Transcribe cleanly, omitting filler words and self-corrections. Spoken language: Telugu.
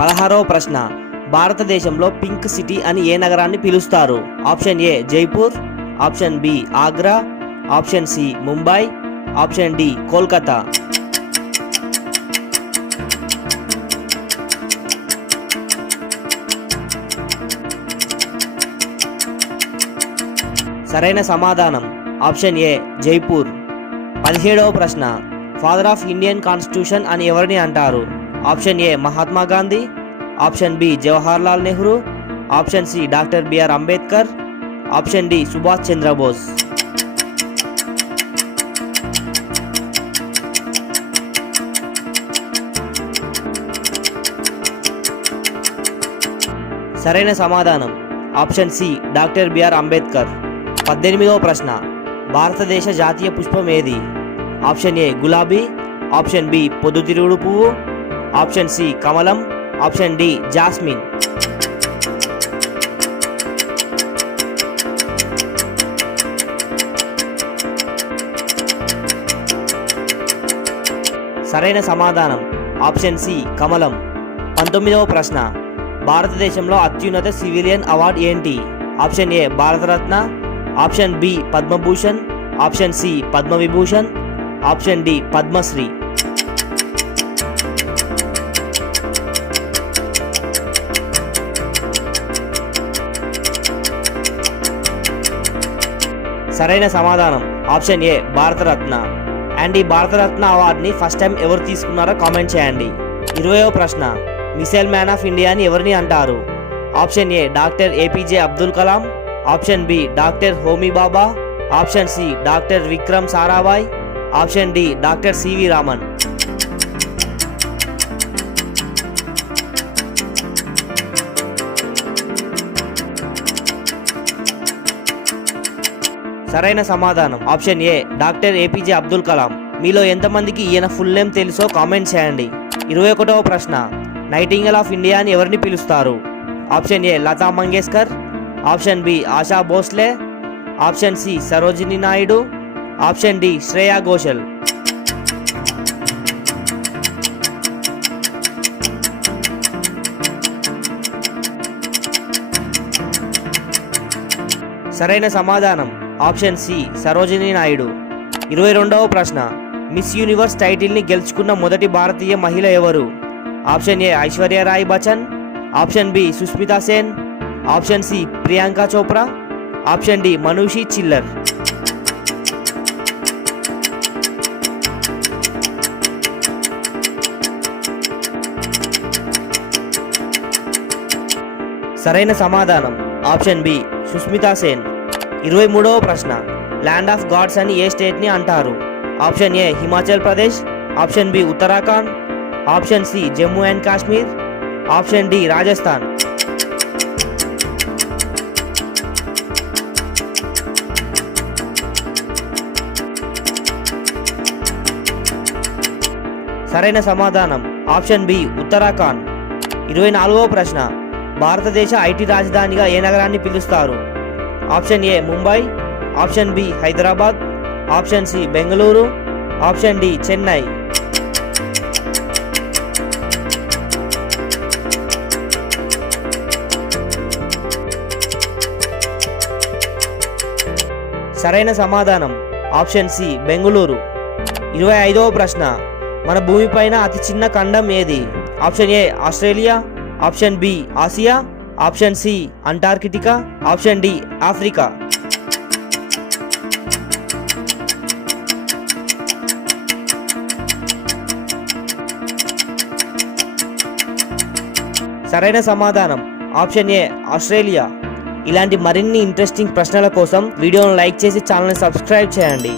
16వ ప్రశ్న, భారతదేశంలో పింక్ సిటీ అని ఏ నగరాన్ని పిలుస్తారు? Option A Jaipur, option B Agra, option C Mumbai, option D Kolkata. సరైన సమాధానం ఆప్షన్ ఏ జైపూర్. 17వ ప్రశ్న, ఫాదర్ ఆఫ్ ఇండియన్ కాన్స్టిట్యూషన్ అని ఎవరిని అంటారు? Option A Mahatma Gandhi, option B Jawahar Lal Nehru, option C doctor B R Ambedkar, option D Subhash Chandrabose. సరైన సమాధానం option C doctor B R Ambedkar. 18వ ప్రశ్న, భారతదేశ జాతీయ పుష్పం ఏది? ఆప్షన్ ఏ గులాబీ, ఆప్షన్ బి పొద్దుతిరుగుడు పువ్వు, ఆప్షన్ సి కమలం, ఆప్షన్ డి జాస్మిన్. సరైన సమాధానం ఆప్షన్ సి కమలం. 19వ ప్రశ్న, భారతదేశంలో అత్యున్నత సివిలియన్ అవార్డు ఏంటి? Option A Bharat Ratna, option B Padma Bhushan, option C Padma Vibhushan, option D Padma Shri. సరైన సమాధానం ఆప్షన్ ఏ భారతరత్న. అండ్ ఈ భారతరత్న అవార్డుని ఫస్ట్ టైం ఎవరు తీసుకున్నారో కామెంట్ చేయండి. 20వ ప్రశ్న, మిసైల్ మ్యాన్ ఆఫ్ ఇండియా అని ఎవరిని అంటారు? Option A doctor APJ Abdul Kalam, option B doctor Homi Bhabha, option C doctor Vikram Sarabhai, option D doctor CV Raman. సరైన సమాధానం option A doctor APJ Abdul Kalam. మీలో ఎంతమందికి ఈయన ఫుల్ నేమ్ తెలుసో కామెంట్ చేయండి. 21వ ప్రశ్న, నైటింగేల్ ఆఫ్ ఇండియా అని ఎవరిని పిలుస్తారు? Option A Lata Mangeshkar, option B Asha Bhosle, option C Sarojini Naidu, option D Shreya Ghoshal. సరైన సమాధానం ఆప్షన్ సి సరోజిని నాయుడు. 22వ ప్రశ్న, మిస్ యూనివర్స్ టైటిల్ని గెలుచుకున్న మొదటి భారతీయ మహిళ ఎవరు? Option A Aishwarya Rai Bachchan, option B Sushmita Sen, option C Priyanka Chopra, option D Manushi Chhillar. సరైన సమాధానం ఆప్షన్ బి సుస్మితా సేన్. 23వ ప్రశ్న, ల్యాండ్ ఆఫ్ గాడ్స్ అని ఏ స్టేట్ని అంటారు? Option A Himachal Pradesh, option B Uttarakhand, option C Jammu and Kashmir, option D Rajasthan. సరైన సమాధానం ఆప్షన్ బి ఉత్తరాఖండ్. 24వ ప్రశ్న, భారతదేశ ఐటీ రాజధానిగా ఏ నగరాన్ని పిలుస్తారు? Option A Mumbai, option B Hyderabad, option C Bengaluru, option D Chennai. సరైన సమాధానం ఆప్షన్ సి బెంగళూరు. 25వ ప్రశ్న, మన భూమిపైన అతి చిన్న ఖండం ఏది? Option A Australia, option B Asia, option C Antarctica, option D Africa. సరైన సమాధానం ఆప్షన్ ఏ ఆస్ట్రేలియా. ఇలాంటి మరిన్ని ఇంట్రెస్టింగ్ ప్రశ్నల కోసం వీడియోను లైక్ చేసి ఛానల్ని సబ్స్క్రైబ్ చేయండి.